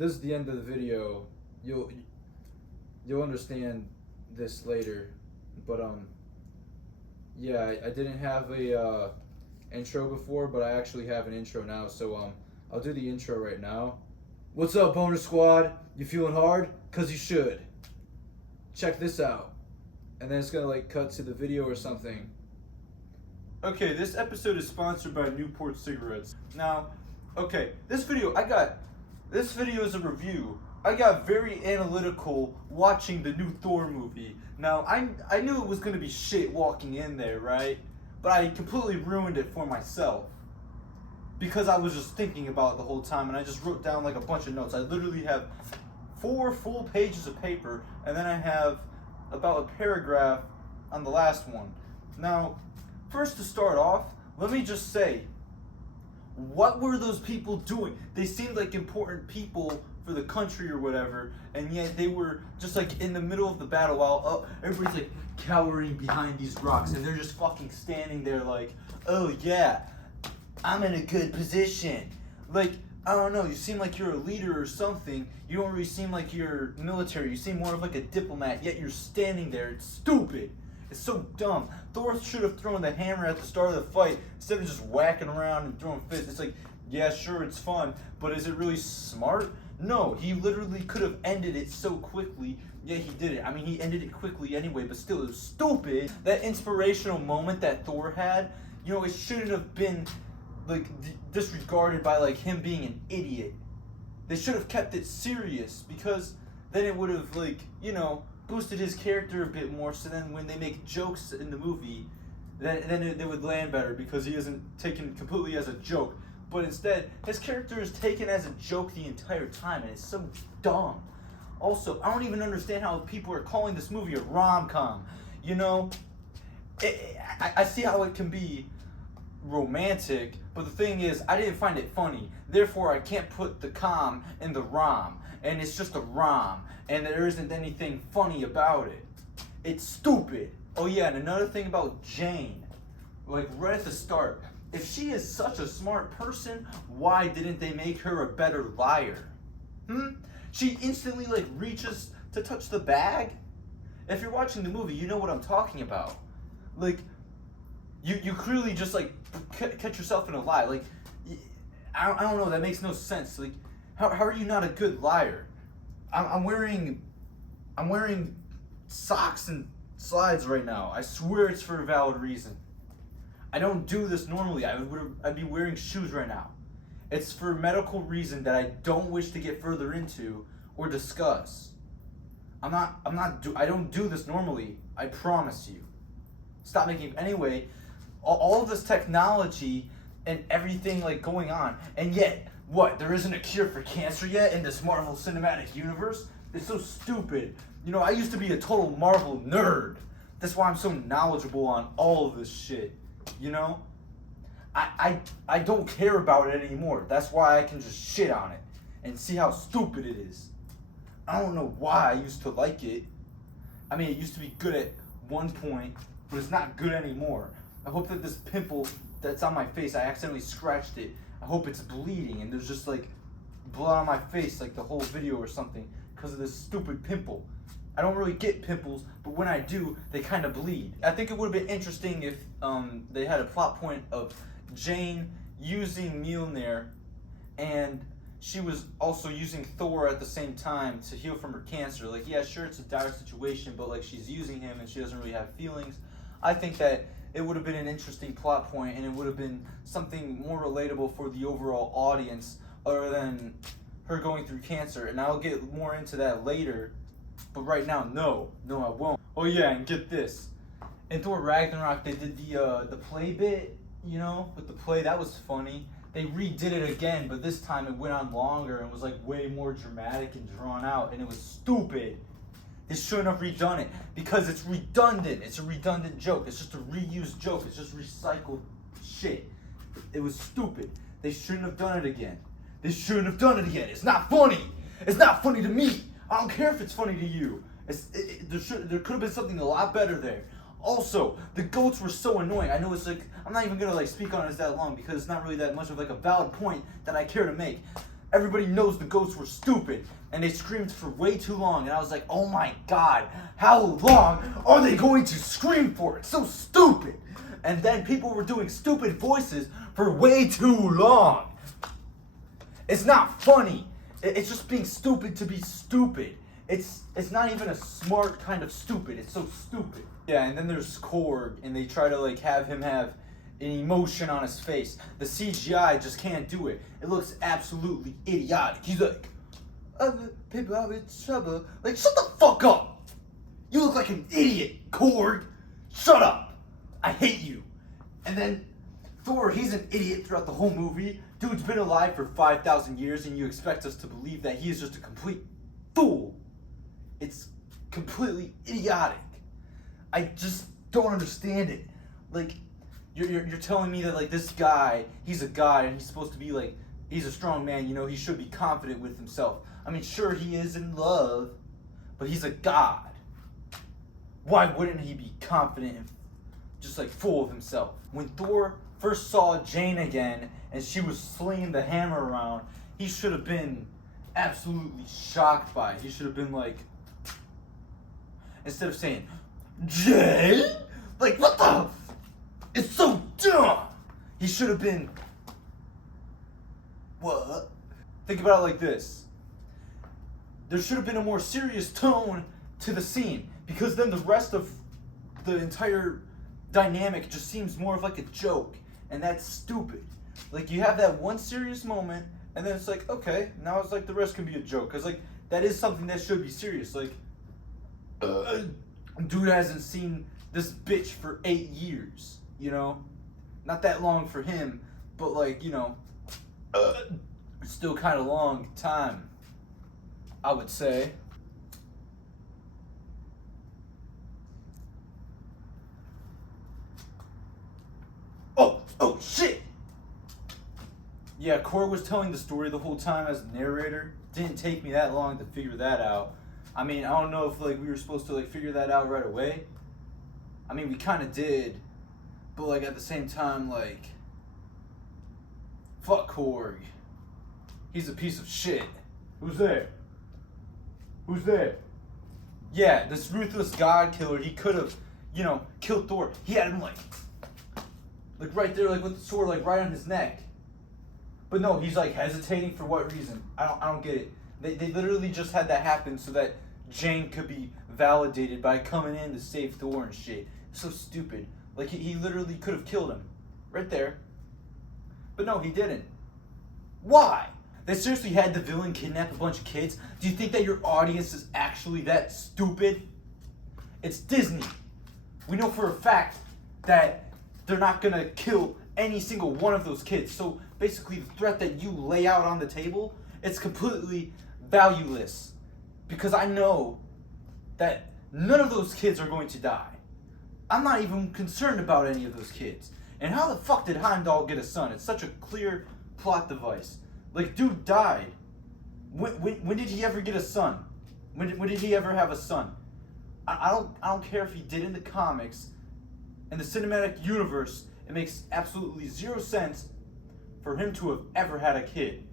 this is the end of the video. You'll you'll understand this later, but yeah, I didn't have a intro before, but I actually have an intro now. So I'll do the intro right now. What's up, Boner Squad? You feeling hard? 'Cause you should. Check this out, and then it's gonna like cut to the video or something. Okay, this episode is sponsored by Newport cigarettes. Now, okay, this video is a review. I got very analytical watching the new Thor movie. Now, I knew it was gonna be shit walking in there, right? But I completely ruined it for myself. Because I was just thinking about it the whole time, and I just wrote down like a bunch of notes. I literally have 4 full pages of paper, and then I have about a paragraph on the last one. Now, first to start off, let me just say, what were those people doing? They seemed like important people for the country or whatever, and yet they were just like in the middle of the battle while everybody's like cowering behind these rocks, and they're just fucking standing there like, oh yeah, I'm in a good position. Like, I don't know, you seem like you're a leader or something. You don't really seem like you're military. You seem more of like a diplomat, yet you're standing there. It's stupid. It's so dumb. Thor should have thrown the hammer at the start of the fight instead of just whacking around and throwing fists. It's like, yeah, sure, it's fun, but is it really smart? No, he literally could have ended it so quickly. Yeah, he did it. I mean, he ended it quickly anyway, but still, it was stupid. That inspirational moment that Thor had, you know, it shouldn't have been like disregarded by like him being an idiot. They should have kept it serious, because then it would have, like, you know, boosted his character a bit more, so then when they make jokes in the movie, then they would land better, because he isn't taken completely as a joke. But instead, his character is taken as a joke the entire time, and it's so dumb. Also, I don't even understand how people are calling this movie a rom-com. You know, I see how it can be romantic, but the thing is, I didn't find it funny. Therefore, I can't put the com in the rom, and it's just a rom, and there isn't anything funny about it. It's stupid. Oh yeah, and another thing about Jane, like right at the start, if she is such a smart person, why didn't they make her a better liar? She instantly like reaches to touch the bag. If you're watching the movie, you know what I'm talking about. Like, you clearly just like catch yourself in a lie. Like, I don't know, that makes no sense. Like, how are you not a good liar? I'm wearing socks and slides right now. I swear it's for a valid reason. I don't do this normally. I'd be wearing shoes right now. It's for a medical reason that I don't wish to get further into or discuss. I don't do this normally. I promise you. Stop making, anyway, all of this technology and everything like going on, and yet, what, there isn't a cure for cancer yet in this Marvel Cinematic Universe? It's so stupid. You know, I used to be a total Marvel nerd. That's why I'm so knowledgeable on all of this shit, you know? I don't care about it anymore. That's why I can just shit on it and see how stupid it is. I don't know why I used to like it. I mean, it used to be good at one point, but it's not good anymore. I hope that this pimple that's on my face, I accidentally scratched it. I hope it's bleeding and there's just like blood on my face like the whole video or something because of this stupid pimple. I don't really get pimples, but when I do, they kind of bleed. I think it would have been interesting if they had a plot point of Jane using Mjolnir, and she was also using Thor at the same time to heal from her cancer. Like, yeah, sure, it's a dire situation, but like she's using him and she doesn't really have feelings. I think that it would have been an interesting plot point, and it would have been something more relatable for the overall audience other than her going through cancer. And I'll get more into that later, but right now, no, I won't. Oh yeah, and get this. In Thor Ragnarok, they did the play bit, you know, with the play. That was funny. They redid it again, but this time it went on longer and was like way more dramatic and drawn out, and it was stupid. They shouldn't have redone it because it's redundant. It's a redundant joke. It's just a reused joke. It's just recycled shit. It was stupid. They shouldn't have done it again. They shouldn't have done it again. It's not funny. It's not funny to me. I don't care if it's funny to you. There could have been something a lot better there. Also, the goats were so annoying. I know it's like, I'm not even gonna like speak on it that long because it's not really that much of like a valid point that I care to make. Everybody knows the goats were stupid, and they screamed for way too long, and I was like, oh my god, how long are they going to scream for? It's so stupid. And then people were doing stupid voices for way too long. It's not funny. It's just being stupid to be stupid. It's not even a smart kind of stupid. It's so stupid. Yeah, and then there's Korg, and they try to like have him have an emotion on his face. The CGI just can't do it. It looks absolutely idiotic. He's like, other people are in trouble. Like, shut the fuck up. You look like an idiot, Korg. Shut up. I hate you. And then Thor, he's an idiot throughout the whole movie. Dude's been alive for 5,000 years, and you expect us to believe that he is just a complete fool. It's completely idiotic. I just don't understand it. Like, you're telling me that like this guy, he's a guy, and he's supposed to be like, he's a strong man, you know, he should be confident with himself. I mean, sure, he is in love, but he's a god. Why wouldn't he be confident and just like full of himself? When Thor first saw Jane again, and she was slinging the hammer around, he should have been absolutely shocked by it. He should have been like, instead of saying, Jane? Like, what the? It's so dumb! He should have been, what? Think about it like this. There should have been a more serious tone to the scene, because then the rest of the entire dynamic just seems more of like a joke, and that's stupid. Like, you have that one serious moment, and then it's like, okay, now it's like the rest can be a joke, because like that is something that should be serious. Like, dude hasn't seen this bitch for 8 years, you know? Not that long for him, but like, you know, still kind of long time, I would say. Oh shit! Yeah, Korg was telling the story the whole time as the narrator. Didn't take me that long to figure that out. I mean, I don't know if like we were supposed to like figure that out right away. I mean, we kind of did, but like at the same time, like, fuck Korg. He's a piece of shit. Who's there? Who's there? Yeah, this ruthless god killer. He could have, you know, killed Thor. He had him like right there, like with the sword, like right on his neck. But no, he's like hesitating for what reason? I don't get it. They literally just had that happen so that Jane could be validated by coming in to save Thor and shit. So stupid. Like he literally could have killed him right there. But no, he didn't. Why? They seriously had the villain kidnap a bunch of kids? Do you think that your audience is actually that stupid? It's Disney. We know for a fact that they're not gonna kill any single one of those kids. So basically the threat that you lay out on the table, it's completely valueless. Because I know that none of those kids are going to die. I'm not even concerned about any of those kids. And how the fuck did Heimdall get a son? It's such a clear plot device. Like, dude died. When did he ever get a son? When did he ever have a son? I don't care if he did in the comics. In the cinematic universe, it makes absolutely 0 sense for him to have ever had a kid.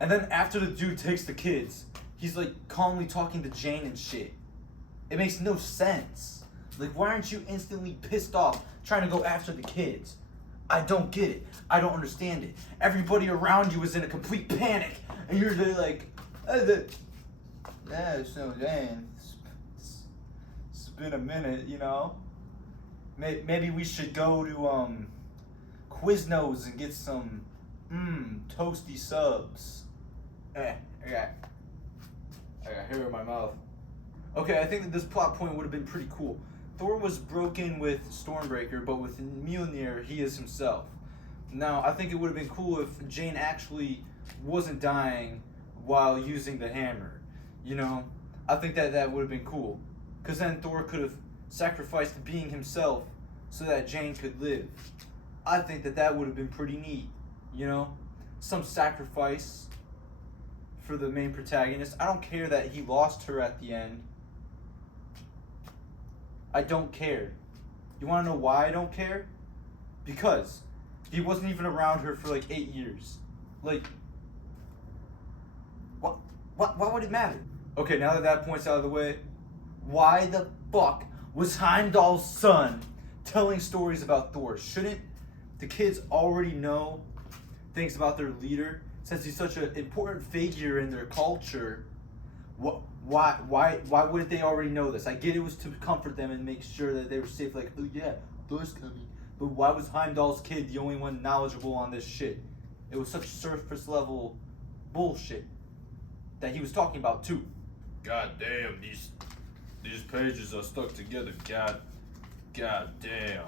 And then after the dude takes the kids, he's like calmly talking to Jane and shit. It makes no sense. Like, why aren't you instantly pissed off trying to go after the kids? I don't get it. I don't understand it. Everybody around you is in a complete panic, and you're there like, so damn. It's been a minute, you know. Maybe we should go to Quiznos and get some toasty subs. I got hair in my mouth. Okay, I think that this plot point would have been pretty cool. Thor was broken with Stormbreaker, but with Mjolnir, he is himself. Now, I think it would have been cool if Jane actually wasn't dying while using the hammer. You know, I think that would have been cool. Because then Thor could have sacrificed being himself so that Jane could live. I think that would have been pretty neat. You know, some sacrifice for the main protagonist. I don't care that he lost her at the end. I don't care. You want to know why I don't care? Because he wasn't even around her for like 8 years. Like, Why would it matter? Okay, now that point's out of the way, why the fuck was Heimdall's son telling stories about Thor? Shouldn't the kids already know things about their leader, since he's such an important figure in their culture? Why wouldn't they already know this? I get it was to comfort them and make sure that they were safe, like, oh yeah, Thor's coming. But why was Heimdall's kid the only one knowledgeable on this shit? It was such surface level bullshit that he was talking about too. God damn, these pages are stuck together. God damn.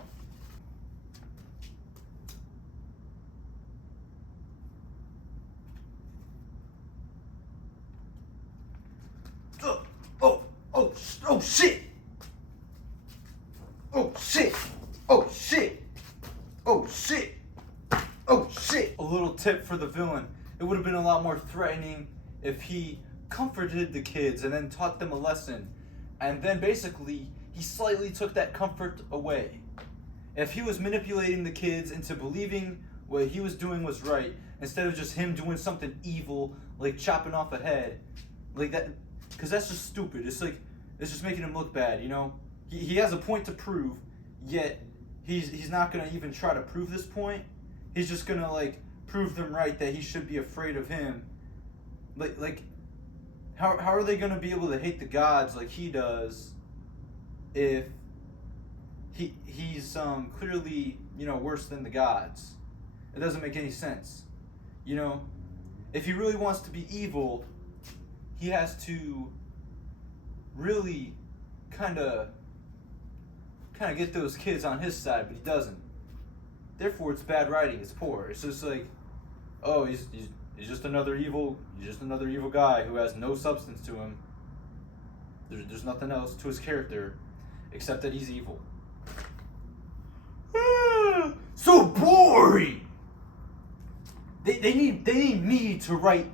Oh shit! Oh shit! Oh shit! Oh shit! Oh shit! A little tip for the villain. It would have been a lot more threatening if he comforted the kids and then taught them a lesson. And then basically, he slightly took that comfort away. If he was manipulating the kids into believing what he was doing was right, instead of just him doing something evil, like chopping off a head, like that, because that's just stupid. It's just making him look bad, you know? He has a point to prove, yet he's not gonna even try to prove this point. He's just gonna, like, prove them right that he should be afraid of him. Like how are they gonna be able to hate the gods like he does if he's clearly, you know, worse than the gods? It doesn't make any sense. You know, if he really wants to be evil, he has to really kind of get those kids on his side, but he doesn't. Therefore, it's bad writing. It's poor. It's just like, oh, he's just another evil guy who has no substance to him. There's nothing else to his character except that he's evil. So boring. They need me to write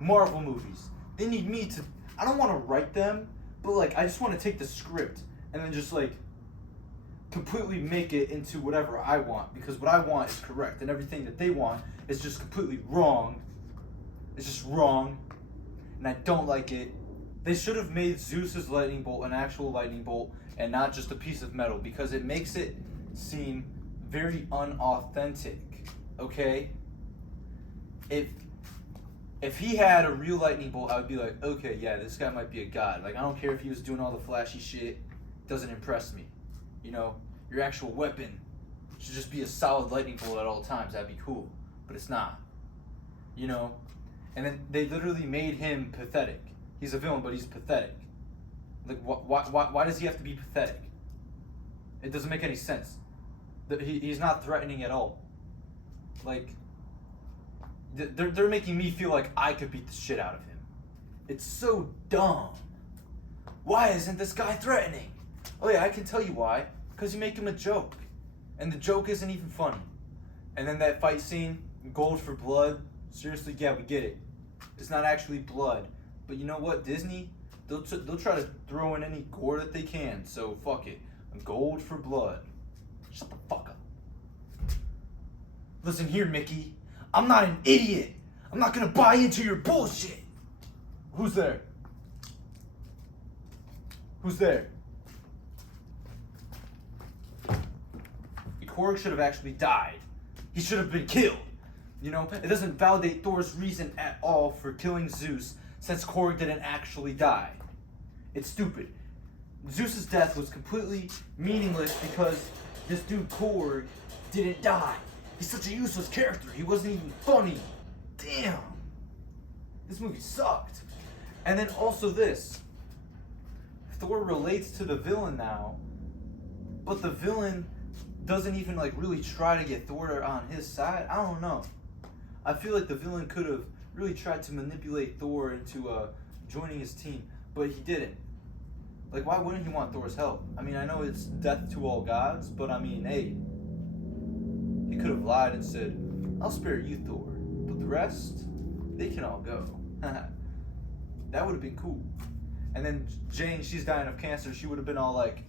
Marvel movies. They need me to. I don't want to write them, but like I just want to take the script and then just like completely make it into whatever I want, because what I want is correct and everything that they want is just completely wrong. It's just wrong, and I don't like it. They should have made Zeus's lightning bolt an actual lightning bolt and not just a piece of metal, because it makes it seem very unauthentic. Okay? If he had a real lightning bolt, I would be like, okay, yeah, this guy might be a god. Like, I don't care if he was doing all the flashy shit. Doesn't impress me. You know, your actual weapon should just be a solid lightning bolt at all times. That'd be cool. But it's not. You know? And then they literally made him pathetic. He's a villain, but he's pathetic. Like, why does he have to be pathetic? It doesn't make any sense. He's not threatening at all. Like, they're making me feel like I could beat the shit out of him. It's so dumb. Why isn't this guy threatening? Oh yeah, I can tell you why. Because you make him a joke. And the joke isn't even funny. And then that fight scene, gold for blood. Seriously, yeah, we get it. It's not actually blood. But you know what? Disney, they'll try to throw in any gore that they can. So fuck it. Gold for blood. Shut the fuck up. Listen here, Mickey. I'm not an idiot. I'm not gonna buy into your bullshit. Who's there? Who's there? Korg should have actually died. He should have been killed. You know, it doesn't validate Thor's reason at all for killing Zeus, since Korg didn't actually die. It's stupid. Zeus's death was completely meaningless because this dude Korg didn't die. He's such a useless character. He wasn't even funny. Damn. This movie sucked. And then also this. Thor relates to the villain now, but the villain doesn't even like really try to get Thor on his side. I don't know. I feel like the villain could have really tried to manipulate Thor into joining his team, but he didn't. Like, why wouldn't he want Thor's help? I mean, I know it's death to all gods, but I mean, hey, he could have lied and said, I'll spare you, Thor, but the rest, they can all go. That would have been cool. And then Jane, she's dying of cancer. She would have been all like,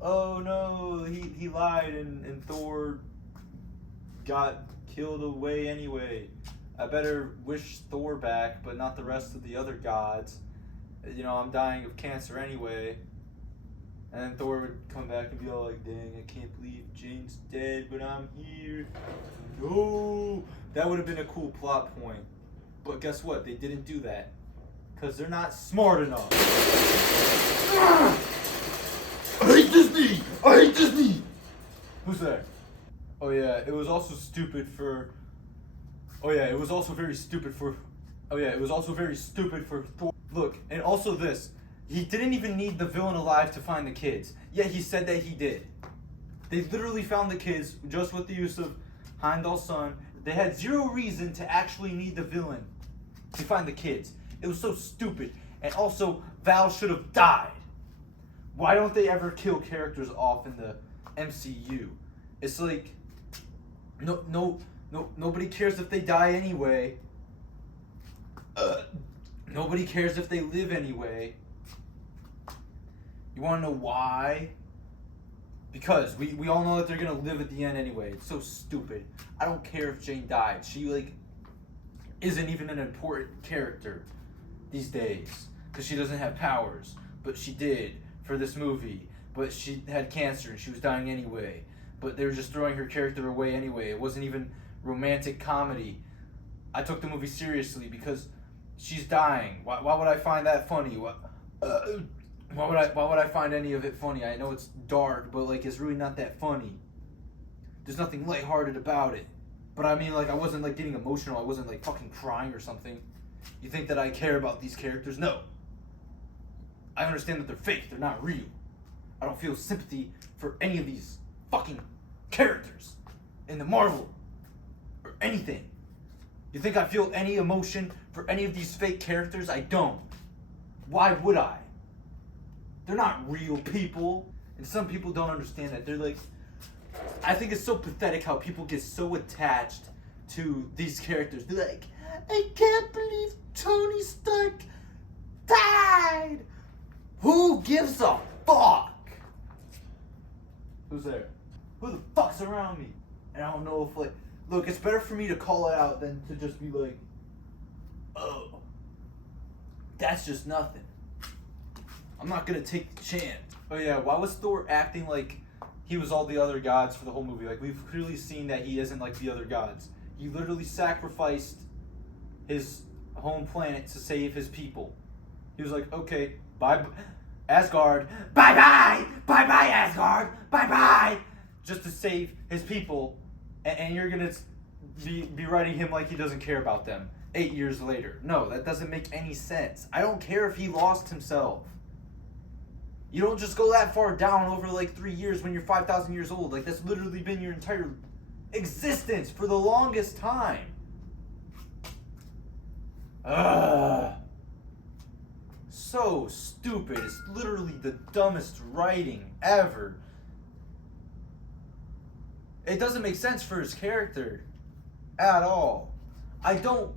oh no, he lied and Thor got killed away anyway. I better wish Thor back, but not the rest of the other gods. You know, I'm dying of cancer anyway. And then Thor would come back and be all like, dang, I can't believe Jane's dead, but I'm here. No! That would have been a cool plot point. But guess what? They didn't do that. Because they're not smart enough. I hate Disney! I hate Disney! Who's there? Oh yeah, it was also stupid for... Oh yeah, it was also very stupid for... Oh yeah, it was also very stupid for Thor. Look, and also this. He didn't even need the villain alive to find the kids. Yet he said that he did. They literally found the kids just with the use of Heimdall's son. They had zero reason to actually need the villain to find the kids. It was so stupid. And also, Val should have died. Why don't they ever kill characters off in the MCU? It's like, nobody cares if they die anyway. Nobody cares if they live anyway. You want to know why? Because we all know that they're going to live at the end anyway. It's so stupid. I don't care if Jane died. She, like, isn't even an important character these days. Because she doesn't have powers. But she did for this movie. But she had cancer and she was dying anyway. But they were just throwing her character away anyway. It wasn't even romantic comedy. I took the movie seriously because she's dying. Why would I find that funny? Why would I find any of it funny? I know it's dark, but like it's really not that funny. There's nothing lighthearted about it. But I mean, like, I wasn't like getting emotional. I wasn't like fucking crying or something. You think that I care about these characters? No. I understand that they're fake. They're not real. I don't feel sympathy for any of these fucking characters in the Marvel or anything. You think I feel any emotion for any of these fake characters? I don't. Why would I? They're not real people. And some people don't understand that. They're like, I think it's so pathetic how people get so attached to these characters. They're like, I can't believe Tony Stark died. Who gives a fuck? Who's there? Who the fuck's around me? And I don't know if, like, look, it's better for me to call it out than to just be like, oh, that's just nothing. I'm not gonna take the chance. Oh yeah, why was Thor acting like he was all the other gods for the whole movie? Like, we've clearly seen that he isn't like the other gods. He literally sacrificed his home planet to save his people. He was like, okay, bye, Asgard, bye-bye, bye-bye, Asgard, bye-bye, just to save his people, and you're gonna be writing him like he doesn't care about them 8 years later. No, that doesn't make any sense. I don't care if he lost himself. You don't just go that far down over like 3 years when you're 5,000 years old. Like, that's literally been your entire existence for the longest time. So stupid. It's literally the dumbest writing ever. It doesn't make sense for his character at all. I don't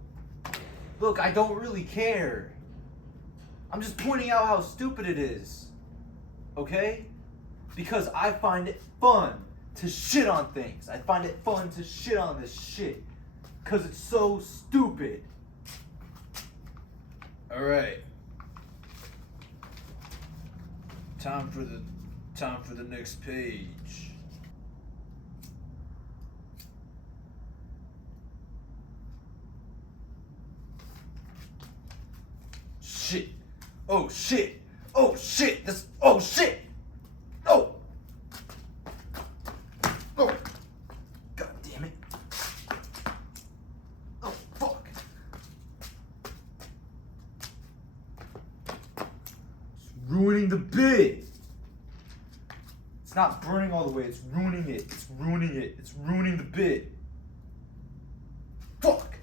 really care. I'm just pointing out how stupid it is. Okay? Because I find it fun to shit on things. I find it fun to shit on this shit. Because it's so stupid. Alright. Time for the next page. Shit. Oh shit. Oh shit. Oh shit. Oh. Oh. God damn it. Oh fuck. It's ruining the bit. It's not burning all the way, it's ruining it. It's ruining it. It's ruining the bit. Fuck.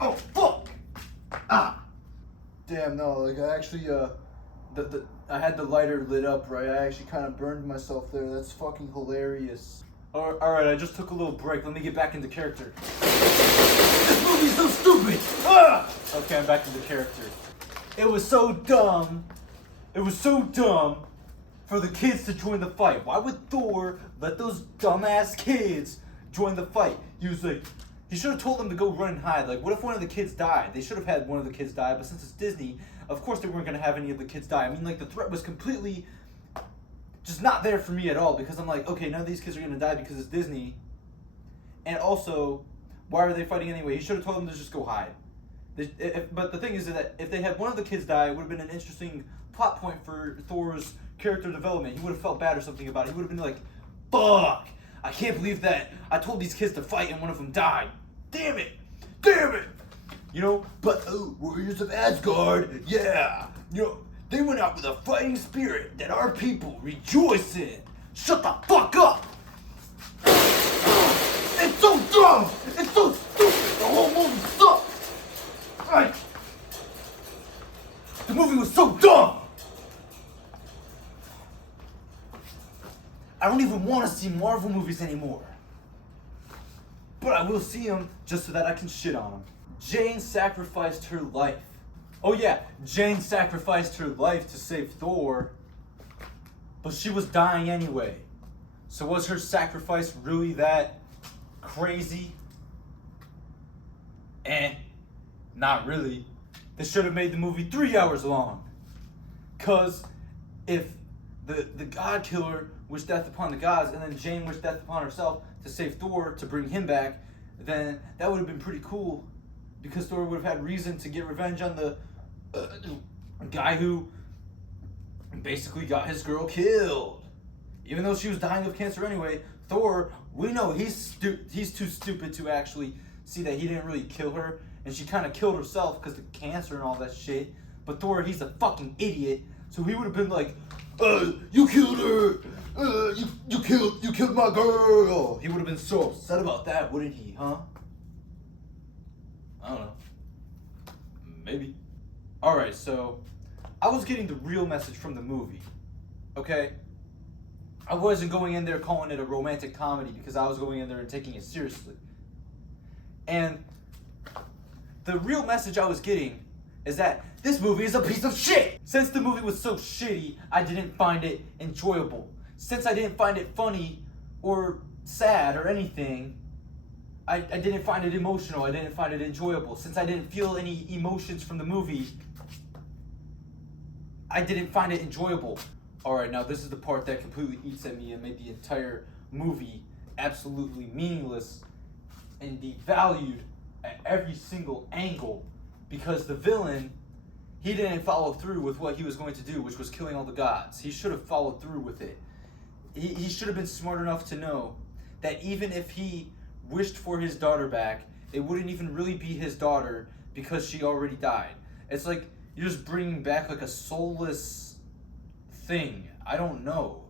Oh fuck. Ah. Damn, no, like I actually, I had the lighter lit up, right? I actually kind of burned myself there. That's fucking hilarious. Alright, I just took a little break. Let me get back into character. This movie's so stupid! Ah! Okay, I'm back into character. It was so dumb. It was so dumb for the kids to join the fight. Why would Thor let those dumbass kids join the fight? He was like, He should have told them to go run and hide. Like, what if one of the kids died? They should have had one of the kids die, but since it's Disney, of course they weren't going to have any of the kids die. I mean, like, the threat was completely just not there for me at all, because I'm like, okay, none of these kids are going to die because it's Disney. And also, why are they fighting anyway? He should have told them to just go hide. But the thing is that if they had one of the kids die, it would have been an interesting plot point for Thor's character development. He would have felt bad or something about it. He would have been like, fuck, I can't believe that I told these kids to fight and one of them died. Damn it! Damn it! You know, but Warriors of Asgard, yeah. You know, they went out with a fighting spirit that our people rejoice in. Shut the fuck up! It's so dumb! It's so stupid! The whole movie sucks! Right. The movie was so dumb! I don't even want to see Marvel movies anymore. But I will see them just so that I can shit on them. Jane sacrificed her life. Oh yeah, Jane sacrificed her life to save Thor. But she was dying anyway. So was her sacrifice really that crazy? Not really. They should have made the movie 3 hours long. Cause if the God Killer wished death upon the gods, and then Jane wished death upon herself to save Thor to bring him back, then that would have been pretty cool, because Thor would have had reason to get revenge on the guy who basically got his girl killed. Even though she was dying of cancer anyway, Thor, we know he's too stupid to actually see that he didn't really kill her, and she kind of killed herself because of cancer and all that shit. But Thor, he's a fucking idiot, so he would have been like, you killed her! You killed my girl! he would have been so upset about that, wouldn't he, huh? I don't know. Maybe. Alright, so I was getting the real message from the movie. Okay? I wasn't going in there calling it a romantic comedy because I was going in there and taking it seriously. And the real message I was getting is that this movie is a piece of shit! Since the movie was so shitty, I didn't find it enjoyable. Since I didn't find it funny or sad or anything, I didn't find it emotional, I didn't find it enjoyable. Since I didn't feel any emotions from the movie, I didn't find it enjoyable. Alright, now this is the part that completely eats at me and made the entire movie absolutely meaningless and devalued at every single angle. Because the villain, he didn't follow through with what he was going to do, which was killing all the gods. He should have followed through with it. He should have been smart enough to know that even if he wished for his daughter back, it wouldn't even really be his daughter because she already died. It's like you're just bringing back like a soulless thing. I don't know.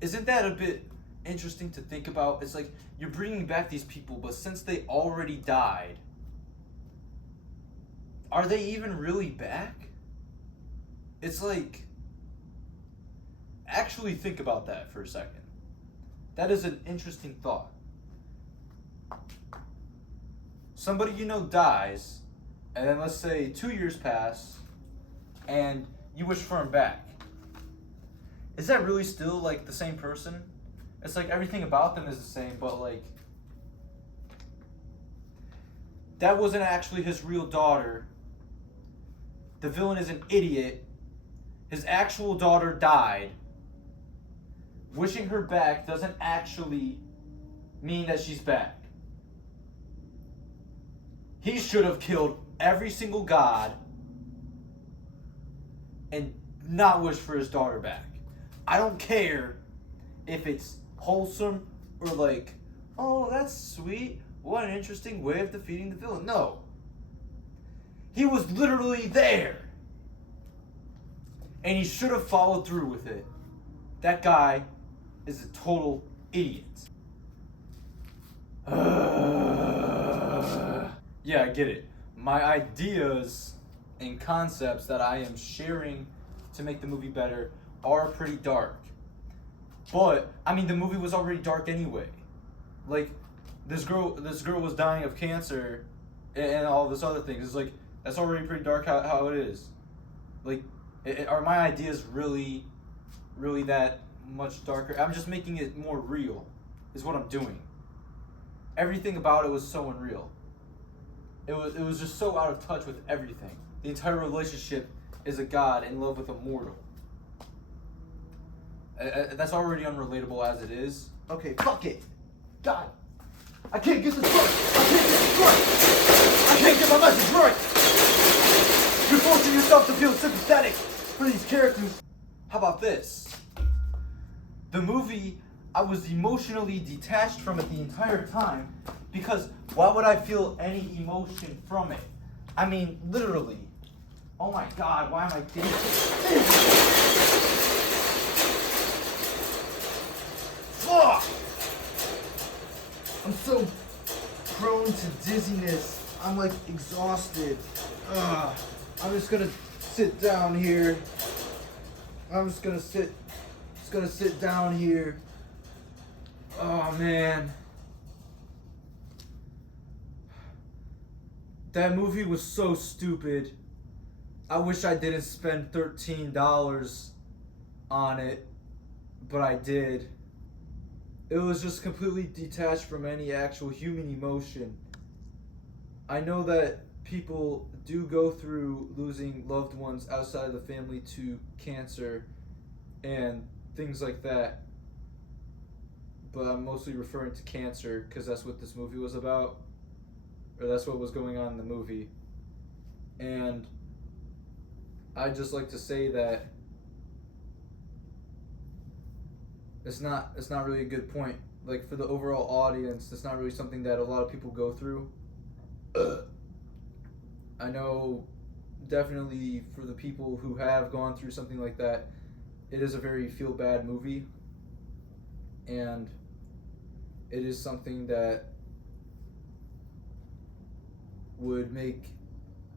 Isn't that a bit interesting to think about? It's like you're bringing back these people, but since they already died, are they even really back? It's like, actually think about that for a second. That is an interesting thought. Somebody you know dies, and then let's say 2 years pass, and you wish for him back. Is that really still like the same person? It's like everything about them is the same, but like, that wasn't actually his real daughter. The villain is an idiot. His actual daughter died. Wishing her back doesn't actually mean that she's back. He should have killed every single god and not wish for his daughter back. I don't care if it's wholesome or like, oh, that's sweet. What an interesting way of defeating the villain. No. He was literally there. And he should have followed through with it. That guy is a total idiot. Yeah, I get it. My ideas and concepts that I am sharing to make the movie better are pretty dark. But, I mean, the movie was already dark anyway. Like, this girl was dying of cancer and all this other things. It's like, that's already pretty dark how it is. Like, are my ideas really that much darker? I'm just making it more real, is what I'm doing. everything about it was so unreal. It was just so out of touch with everything. The entire relationship is a god in love with a mortal. That's already unrelatable as it is. Okay, fuck it. God, I can't get this right. I can't get my message right. You're forcing yourself to feel sympathetic for these characters. How about this? The movie, I was emotionally detached from it the entire time because why would I feel any emotion from it? I mean, literally. Oh my god, why am I getting Fuck! I'm so prone to dizziness. I'm like exhausted. I'm just gonna sit down here. I'm just gonna sit down here. Oh man. That movie was so stupid. I wish I didn't spend $13 on it, but I did. It was just completely detached from any actual human emotion. I know that people do go through losing loved ones outside of the family to cancer and things like that, but I'm mostly referring to cancer because that's what this movie was about, or that's what was going on in the movie. And I'd just like to say that it's not really a good point. Like, for the overall audience, it's not really something that a lot of people go through. I know definitely for the people who have gone through something like that, it is a very feel-bad movie, and it is something that would make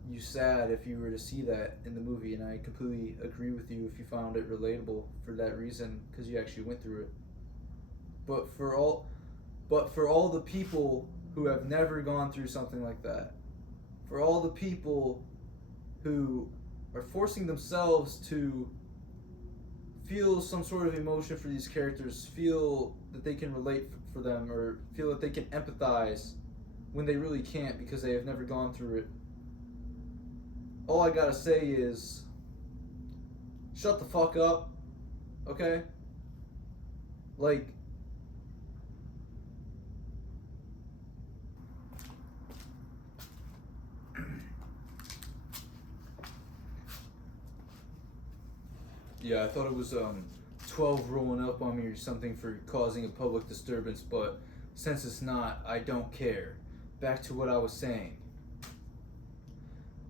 you sad if you were to see that in the movie, and I completely agree with you if you found it relatable for that reason, because you actually went through it. But for all the people who have never gone through something like that, for all the people who are forcing themselves to feel some sort of emotion for these characters, feel that they can relate for them, or feel that they can empathize when they really can't because they have never gone through it, all I gotta say is, shut the fuck up, okay? Like, yeah, I thought it was 12 rolling up on me or something for causing a public disturbance, but since it's not, I don't care. Back to what I was saying.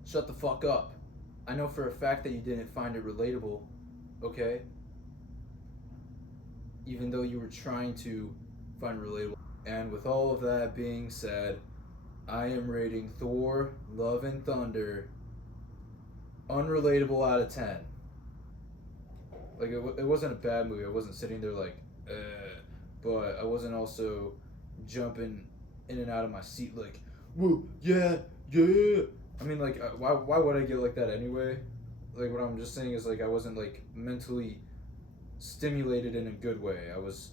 Shut the fuck up. I know for a fact that you didn't find it relatable, okay? Even though you were trying to find it relatable. And with all of that being said, I am rating Thor, Love and Thunder unrelatable out of 10. Like, it wasn't a bad movie. I wasn't sitting there like, but I wasn't also jumping in and out of my seat like, whoa, yeah. I mean, like, why would I get like that anyway? Like, what I'm just saying is, like, I wasn't, like, mentally stimulated in a good way. I was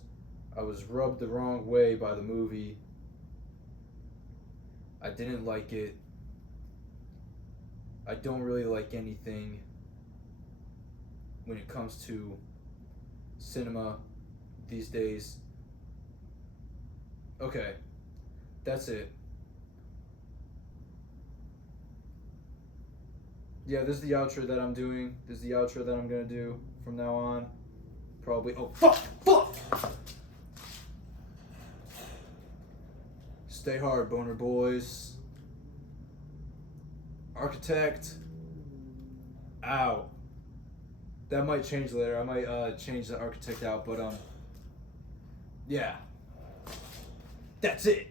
rubbed the wrong way by the movie. I didn't like it. I don't really like anything when it comes to cinema these days. Okay, that's it. Yeah, this is the outro that I'm doing. This is the outro that I'm gonna do from now on. Probably. Oh, fuck! Stay hard, boner boys. Architect. Out. That might change later. I might change the architect out, but yeah. That's it.